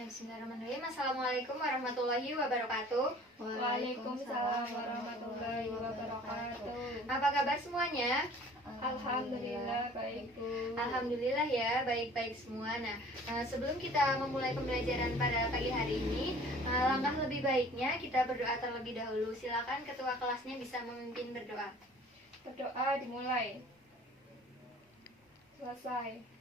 Bismillahirrahmanirrahim. Assalamualaikum warahmatullahi wabarakatuh. Waalaikumsalam warahmatullahi wabarakatuh. Apa kabar semuanya? Alhamdulillah baik Bu. Alhamdulillah ya, baik-baik semua. Sebelum kita memulai pembelajaran pada pagi hari ini, langkah lebih baiknya kita berdoa terlebih dahulu. Silakan ketua kelasnya bisa memimpin berdoa. Berdoa dimulai. Selesai.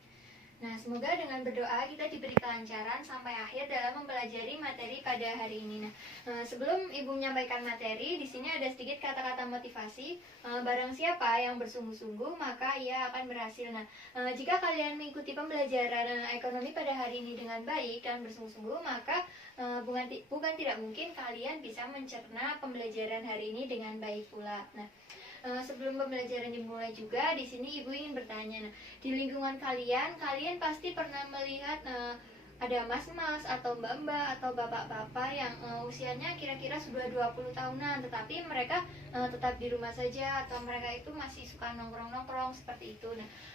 Semoga dengan berdoa kita diberi kelancaran sampai akhir dalam mempelajari materi pada hari ini. Sebelum Ibu menyampaikan materi, di sini ada sedikit kata-kata motivasi. Barang siapa yang bersungguh-sungguh, maka ia akan berhasil. Jika kalian mengikuti pembelajaran ekonomi pada hari ini dengan baik dan bersungguh-sungguh, maka bukan tidak mungkin kalian bisa mencerna pembelajaran hari ini dengan baik pula. Sebelum pembelajaran dimulai juga, di sini Ibu ingin bertanya, di lingkungan kalian pasti pernah melihat ada mas-mas atau mbak-mbak atau bapak-bapak yang usianya kira-kira sudah 20 tahunan, tetapi mereka tetap di rumah saja, atau mereka itu masih suka nongkrong-nongkrong seperti itu.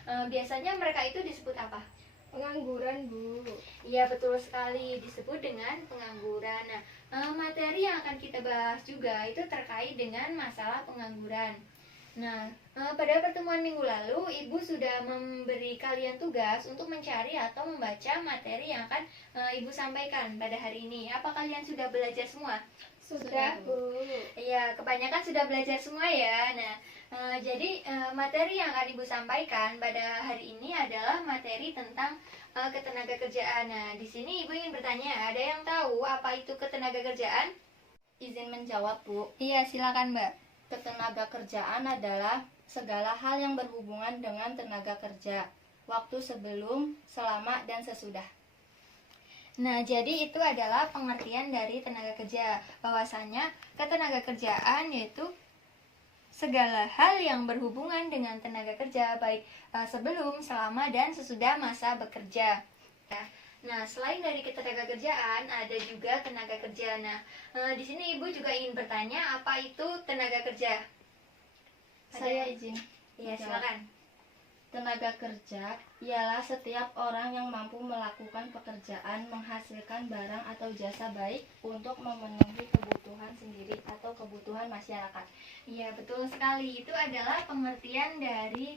Biasanya mereka itu disebut apa? Pengangguran Bu. Iya, betul sekali, disebut dengan pengangguran. Materi yang akan kita bahas juga itu terkait dengan masalah pengangguran. Pada pertemuan minggu lalu, Ibu sudah memberi kalian tugas untuk mencari atau membaca materi yang akan Ibu sampaikan pada hari ini. Apa kalian sudah belajar semua? Sudah Bu. Iya, kebanyakan sudah belajar semua ya. Jadi materi yang akan Ibu sampaikan pada hari ini adalah materi tentang ketenagakerjaan. Di sini Ibu ingin bertanya, ada yang tahu apa itu ketenagakerjaan? Izin menjawab, Bu. Iya, silakan, Mbak. Ketenagakerjaan adalah segala hal yang berhubungan dengan tenaga kerja, waktu sebelum, selama, dan sesudah. Jadi itu adalah pengertian dari tenaga kerja. Bahwasanya ketenagakerjaan yaitu segala hal yang berhubungan dengan tenaga kerja, baik sebelum, selama, dan sesudah masa bekerja. Selain dari ketenagakerjaan, ada juga tenaga kerja. Di sini Ibu juga ingin bertanya, apa itu tenaga kerja? Saya izin. Iya, menjawab. silakan. Tenaga kerja ialah setiap orang yang mampu melakukan pekerjaan menghasilkan barang atau jasa baik untuk memenuhi kebutuhan sendiri atau kebutuhan masyarakat. Iya, betul sekali. Itu adalah pengertian dari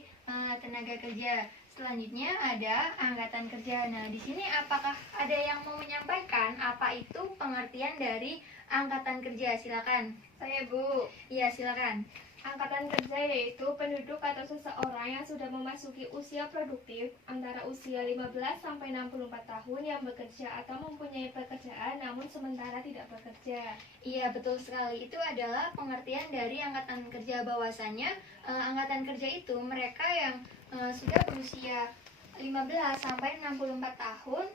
tenaga kerja. Selanjutnya ada angkatan kerja. Di sini apakah ada yang mau menyampaikan apa itu pengertian dari angkatan kerja? Silakan. Saya Bu. Iya, silakan. Angkatan kerja yaitu penduduk atau seseorang yang sudah memasuki usia produktif antara usia 15 sampai 64 tahun yang bekerja atau mempunyai pekerjaan namun sementara tidak bekerja. Iya, betul sekali. Itu adalah pengertian dari angkatan kerja. Bahwasanya angkatan kerja itu mereka yang sudah berusia 15 sampai 64 tahun.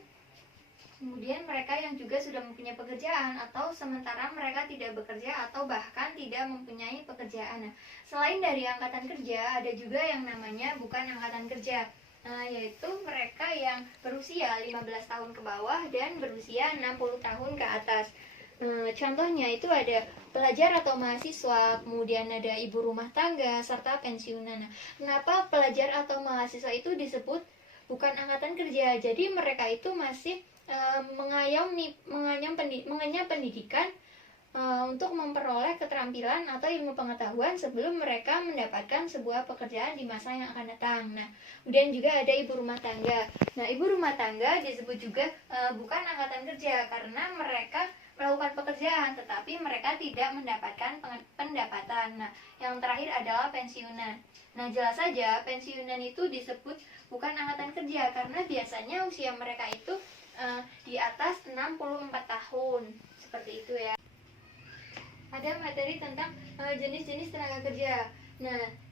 Kemudian mereka yang juga sudah mempunyai pekerjaan atau sementara mereka tidak bekerja atau bahkan tidak mempunyai pekerjaan. Selain dari angkatan kerja, ada juga yang namanya bukan angkatan kerja, yaitu mereka yang berusia 15 tahun ke bawah dan berusia 60 tahun ke atas. Contohnya itu ada pelajar atau mahasiswa, kemudian ada ibu rumah tangga, serta pensiunan. Kenapa pelajar atau mahasiswa itu disebut bukan angkatan kerja? Jadi mereka itu masih mengenyam pendidikan untuk memperoleh keterampilan atau ilmu pengetahuan sebelum mereka mendapatkan sebuah pekerjaan di masa yang akan datang. Kemudian juga ada ibu rumah tangga. Ibu rumah tangga disebut juga bukan angkatan kerja karena mereka melakukan pekerjaan tetapi mereka tidak mendapatkan pendapatan. Yang terakhir adalah pensiunan. Jelas saja pensiunan itu disebut bukan angkatan kerja karena biasanya usia mereka itu di atas 64 tahun. Seperti itu ya. Ada materi tentang jenis-jenis tenaga kerja.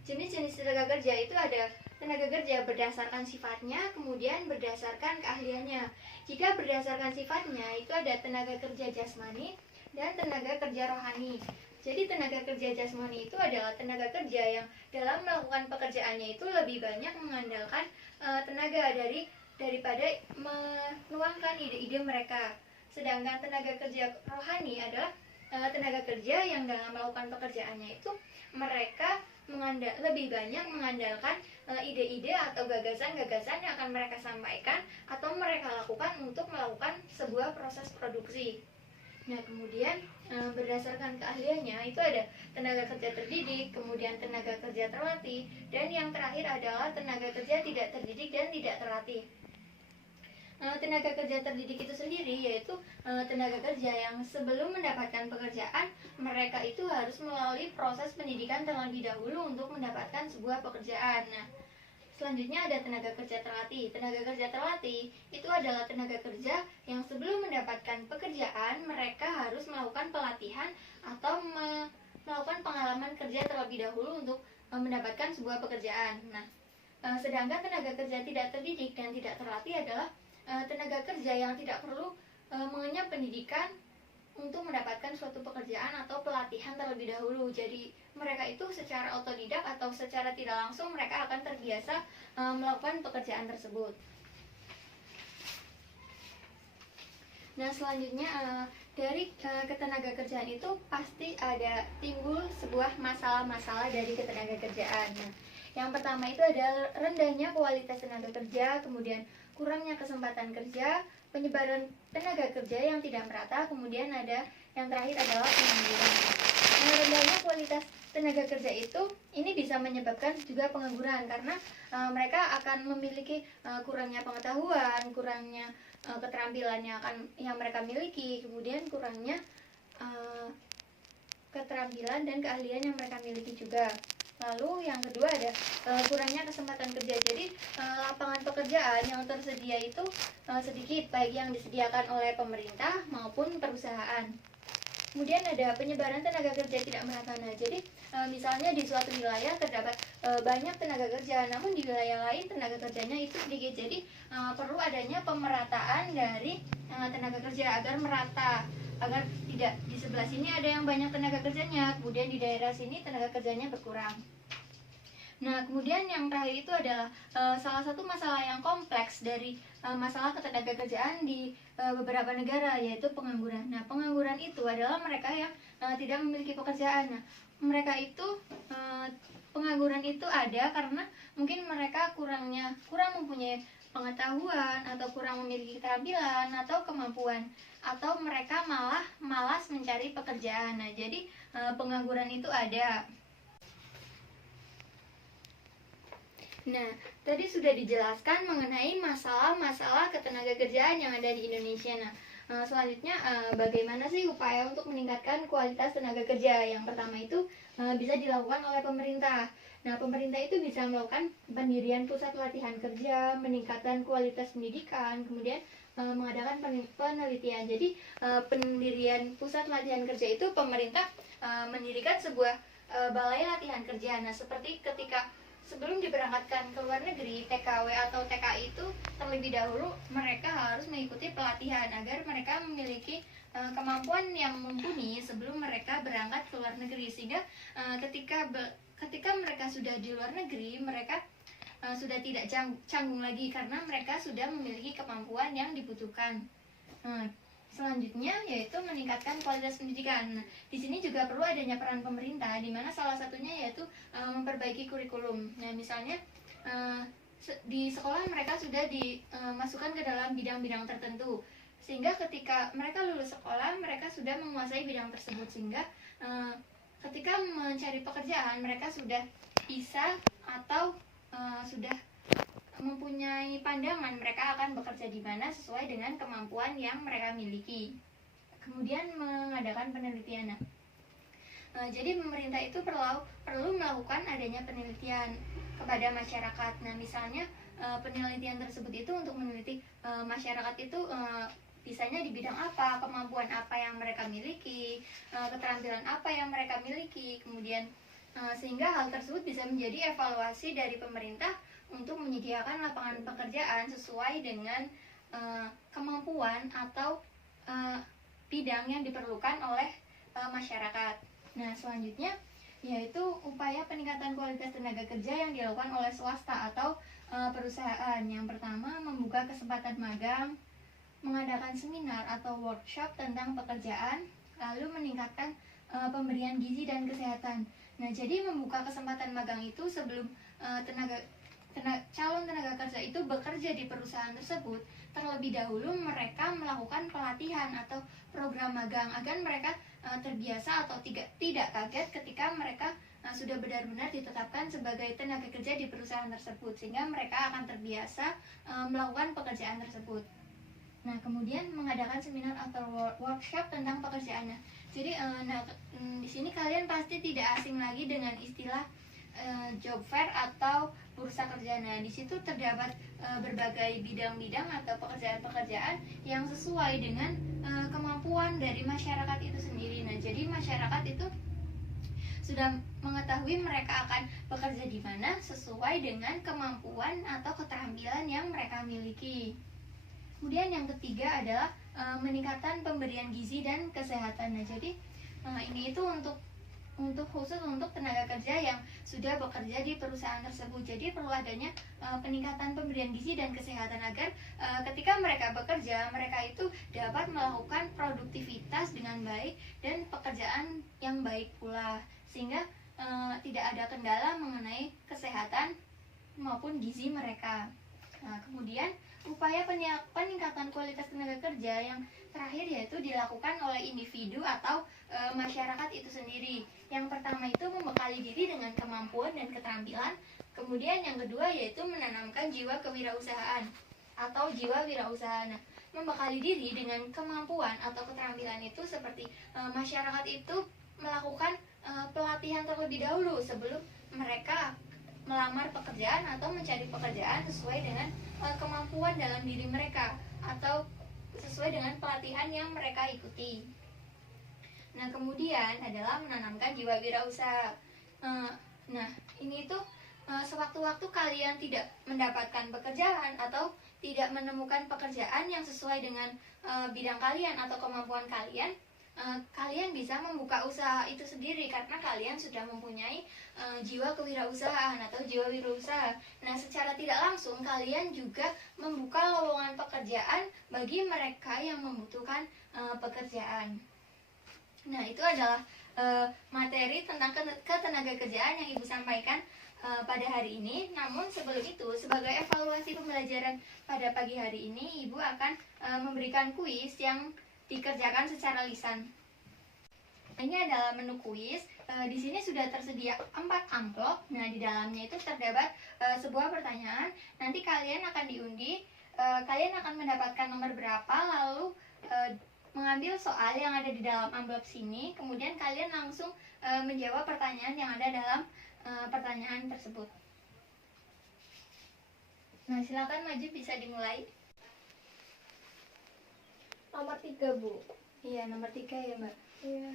Jenis-jenis tenaga kerja itu ada tenaga kerja berdasarkan sifatnya, kemudian berdasarkan keahliannya. Jika berdasarkan sifatnya, itu ada tenaga kerja jasmani dan tenaga kerja rohani. Jadi tenaga kerja jasmani itu adalah tenaga kerja yang dalam melakukan pekerjaannya itu lebih banyak mengandalkan tenaga daripada menuangkan ide-ide mereka. Sedangkan tenaga kerja rohani adalah tenaga kerja yang dalam melakukan pekerjaannya itu mereka lebih banyak mengandalkan ide-ide atau gagasan-gagasan yang akan mereka sampaikan atau mereka lakukan untuk melakukan sebuah proses produksi. Nah, kemudian berdasarkan keahliannya itu ada tenaga kerja terdidik, kemudian tenaga kerja terlatih, dan yang terakhir adalah tenaga kerja tidak terdidik dan tidak terlatih. Tenaga kerja terdidik itu sendiri yaitu tenaga kerja yang sebelum mendapatkan pekerjaan mereka itu harus melalui proses pendidikan terlebih dahulu untuk mendapatkan sebuah pekerjaan. Nah, selanjutnya ada tenaga kerja terlatih. Tenaga kerja terlatih itu adalah tenaga kerja yang sebelum mendapatkan pekerjaan mereka harus melakukan pelatihan atau melakukan pengalaman kerja terlebih dahulu untuk mendapatkan sebuah pekerjaan. Nah, sedangkan tenaga kerja tidak terdidik dan tidak terlatih adalah tenaga kerja yang tidak perlu mengenyam pendidikan untuk mendapatkan suatu pekerjaan atau pelatihan terlebih dahulu. Jadi mereka itu secara otodidak atau secara tidak langsung mereka akan terbiasa melakukan pekerjaan tersebut. Nah, selanjutnya dari ketenaga kerjaan itu pasti ada timbul sebuah masalah-masalah dari ketenaga kerjaan. Nah, yang pertama itu adalah rendahnya kualitas tenaga kerja, kemudian kurangnya kesempatan kerja, penyebaran tenaga kerja yang tidak merata, kemudian ada yang terakhir adalah pengangguran. Nah, rendahnya kualitas tenaga kerja itu ini bisa menyebabkan juga pengangguran karena mereka akan memiliki kurangnya pengetahuan, kurangnya keterampilan yang mereka miliki, kemudian kurangnya keterampilan dan keahlian yang mereka miliki juga. Lalu yang kedua ada kurangnya kesempatan kerja. Jadi lapangan pekerjaan yang tersedia itu sedikit, baik yang disediakan oleh pemerintah maupun perusahaan. Kemudian ada penyebaran tenaga kerja tidak merata. Nah, jadi misalnya di suatu wilayah terdapat banyak tenaga kerja, namun di wilayah lain tenaga kerjanya itu sedikit. Jadi perlu adanya pemerataan dari tenaga kerja agar merata, agar tidak di sebelah sini ada yang banyak tenaga kerjanya, kemudian di daerah sini tenaga kerjanya berkurang. Nah, kemudian yang terakhir itu adalah salah satu masalah yang kompleks dari masalah ketenagakerjaan di beberapa negara, yaitu pengangguran. Nah, pengangguran itu adalah mereka yang tidak memiliki pekerjaan. Nah, mereka itu pengangguran itu ada karena mungkin mereka kurang mempunyai pengetahuan atau kurang memiliki keterampilan atau kemampuan, atau mereka malah malas mencari pekerjaan. Nah, jadi pengangguran itu ada. Nah, tadi sudah dijelaskan mengenai masalah-masalah ketenagakerjaan yang ada di Indonesia. Nah, selanjutnya bagaimana sih upaya untuk meningkatkan kualitas tenaga kerja? Yang pertama itu bisa dilakukan oleh pemerintah. Nah, pemerintah itu bisa melakukan pendirian pusat latihan kerja, meningkatkan kualitas pendidikan, kemudian mengadakan penelitian. Jadi, pendirian pusat latihan kerja itu pemerintah mendirikan sebuah balai latihan kerja. Nah, seperti ketika sebelum diberangkatkan ke luar negeri, TKW atau TKI itu terlebih dahulu mereka harus mengikuti pelatihan agar mereka memiliki kemampuan yang mumpuni sebelum mereka berangkat ke luar negeri, sehingga ketika mereka sudah di luar negeri mereka sudah tidak canggung lagi karena mereka sudah memiliki kemampuan yang dibutuhkan. Selanjutnya yaitu meningkatkan kualitas pendidikan. Nah, di sini juga perlu adanya peran pemerintah, di mana salah satunya yaitu memperbaiki kurikulum. Nah, misalnya di sekolah mereka sudah dimasukkan ke dalam bidang-bidang tertentu, sehingga ketika mereka lulus sekolah mereka sudah menguasai bidang tersebut, sehingga ketika mencari pekerjaan mereka sudah bisa atau sudah mempunyai pandangan mereka akan bekerja di mana sesuai dengan kemampuan yang mereka miliki. Kemudian mengadakan penelitian. Jadi pemerintah itu perlu melakukan adanya penelitian kepada masyarakat. Nah, misalnya penelitian tersebut itu untuk meneliti masyarakat itu bisanya di bidang apa, kemampuan apa yang mereka miliki, keterampilan apa yang mereka miliki, kemudian sehingga hal tersebut bisa menjadi evaluasi dari pemerintah untuk menyediakan lapangan pekerjaan sesuai dengan kemampuan atau bidang yang diperlukan oleh masyarakat. Nah, selanjutnya yaitu upaya peningkatan kualitas tenaga kerja yang dilakukan oleh swasta atau perusahaan. Yang pertama, membuka kesempatan magang, mengadakan seminar atau workshop tentang pekerjaan, lalu meningkatkan pemberian gizi dan kesehatan. Nah, jadi membuka kesempatan magang itu sebelum calon tenaga kerja itu bekerja di perusahaan tersebut, terlebih dahulu mereka melakukan pelatihan atau program magang agar mereka terbiasa atau tidak kaget ketika mereka sudah benar-benar ditetapkan sebagai tenaga kerja di perusahaan tersebut, sehingga mereka akan terbiasa melakukan pekerjaan tersebut. Nah, kemudian mengadakan seminar atau workshop tentang pekerjaannya. Jadi di sini kalian pasti tidak asing lagi dengan istilah job fair atau bursa kerja. Nah, di situ terdapat berbagai bidang-bidang atau pekerjaan-pekerjaan yang sesuai dengan kemampuan dari masyarakat itu sendiri. Nah, jadi masyarakat itu sudah mengetahui mereka akan bekerja di mana sesuai dengan kemampuan atau keterampilan yang mereka miliki. Kemudian yang ketiga adalah meningkatkan pemberian gizi dan kesehatan. Nah, jadi ini itu untuk khusus untuk tenaga kerja yang sudah bekerja di perusahaan tersebut. Jadi perlu adanya peningkatan pemberian gizi dan kesehatan agar ketika mereka bekerja, mereka itu dapat melakukan produktivitas dengan baik dan pekerjaan yang baik pula, sehingga tidak ada kendala mengenai kesehatan maupun gizi mereka. Nah, kemudian upaya peningkatan kualitas tenaga kerja yang terakhir yaitu dilakukan oleh individu atau masyarakat itu sendiri. Yang pertama itu membekali diri dengan kemampuan dan keterampilan. Kemudian yang kedua yaitu menanamkan jiwa kewirausahaan atau jiwa wirausaha. Nah, membekali diri dengan kemampuan atau keterampilan itu seperti masyarakat itu melakukan pelatihan terlebih dahulu sebelum mereka melamar pekerjaan atau mencari pekerjaan sesuai dengan kemampuan dalam diri mereka atau sesuai dengan pelatihan yang mereka ikuti. Nah, kemudian adalah menanamkan jiwa wirausaha. Nah, ini itu sewaktu-waktu kalian tidak mendapatkan pekerjaan atau tidak menemukan pekerjaan yang sesuai dengan bidang kalian atau kemampuan kalian, kalian bisa membuka usaha itu sendiri karena kalian sudah mempunyai jiwa kewirausahaan atau jiwa wirausaha. Nah, secara tidak langsung kalian juga membuka lowongan pekerjaan bagi mereka yang membutuhkan pekerjaan. Nah, itu adalah materi tentang ketenaga kerjaan yang Ibu sampaikan pada hari ini. Namun sebelum itu, sebagai evaluasi pembelajaran pada pagi hari ini, Ibu akan memberikan kuis yang dikerjakan secara lisan. Ini adalah menu kuis. Di sini sudah tersedia 4 amplop. Nah, di dalamnya itu terdapat sebuah pertanyaan. Nanti kalian akan diundi. Kalian akan mendapatkan nomor berapa, lalu mengambil soal yang ada di dalam amplop sini. Kemudian kalian langsung menjawab pertanyaan yang ada dalam pertanyaan tersebut. Nah, silakan maju, bisa dimulai. Nomor 3, Bu. Iya, nomor 3 ya, Mbak. Iya.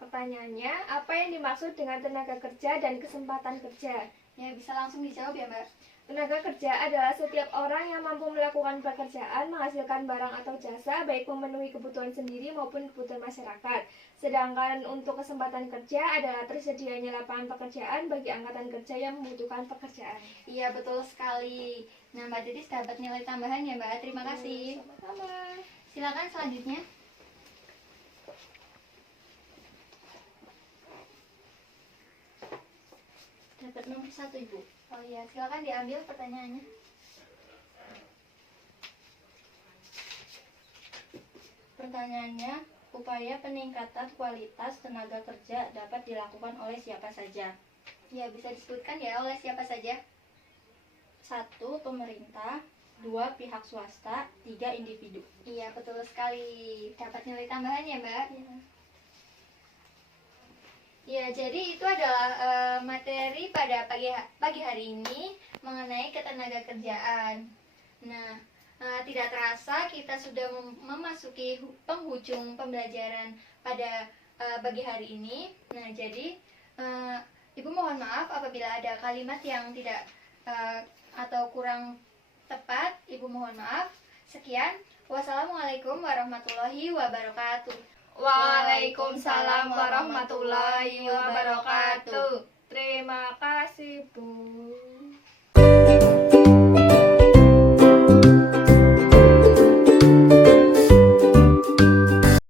Pertanyaannya, apa yang dimaksud dengan tenaga kerja dan kesempatan kerja? Ya, bisa langsung dijawab ya, Mbak. Tenaga kerja adalah setiap orang yang mampu melakukan pekerjaan, menghasilkan barang atau jasa, baik memenuhi kebutuhan sendiri maupun kebutuhan masyarakat. Sedangkan untuk kesempatan kerja adalah tersedianya lapangan pekerjaan bagi angkatan kerja yang membutuhkan pekerjaan. Iya, betul sekali. Nah, Mbak Titis dapat nilai tambahan ya, Mbak. Terima kasih. Sama-sama. Silakan selanjutnya. Dapat nomor 1, Ibu. Oh iya, silakan diambil pertanyaannya. Pertanyaannya, upaya peningkatan kualitas tenaga kerja dapat dilakukan oleh siapa saja? Ya, bisa disebutkan ya oleh siapa saja. 1. Pemerintah. 2. Pihak swasta. 3. Individu. Iya, betul sekali. Dapat nilai tambahan ya, Mbak. Ya, jadi itu adalah materi pada pagi hari ini mengenai ketenaga kerjaan. Nah, tidak terasa kita sudah memasuki penghujung pembelajaran pada pagi hari ini. Nah, jadi Ibu mohon maaf apabila ada kalimat yang tidak atau kurang tepat. Ibu mohon maaf. Sekian. Wassalamualaikum warahmatullahi wabarakatuh. Waalaikumsalam warahmatullahi wabarakatuh. Terima kasih, Bu.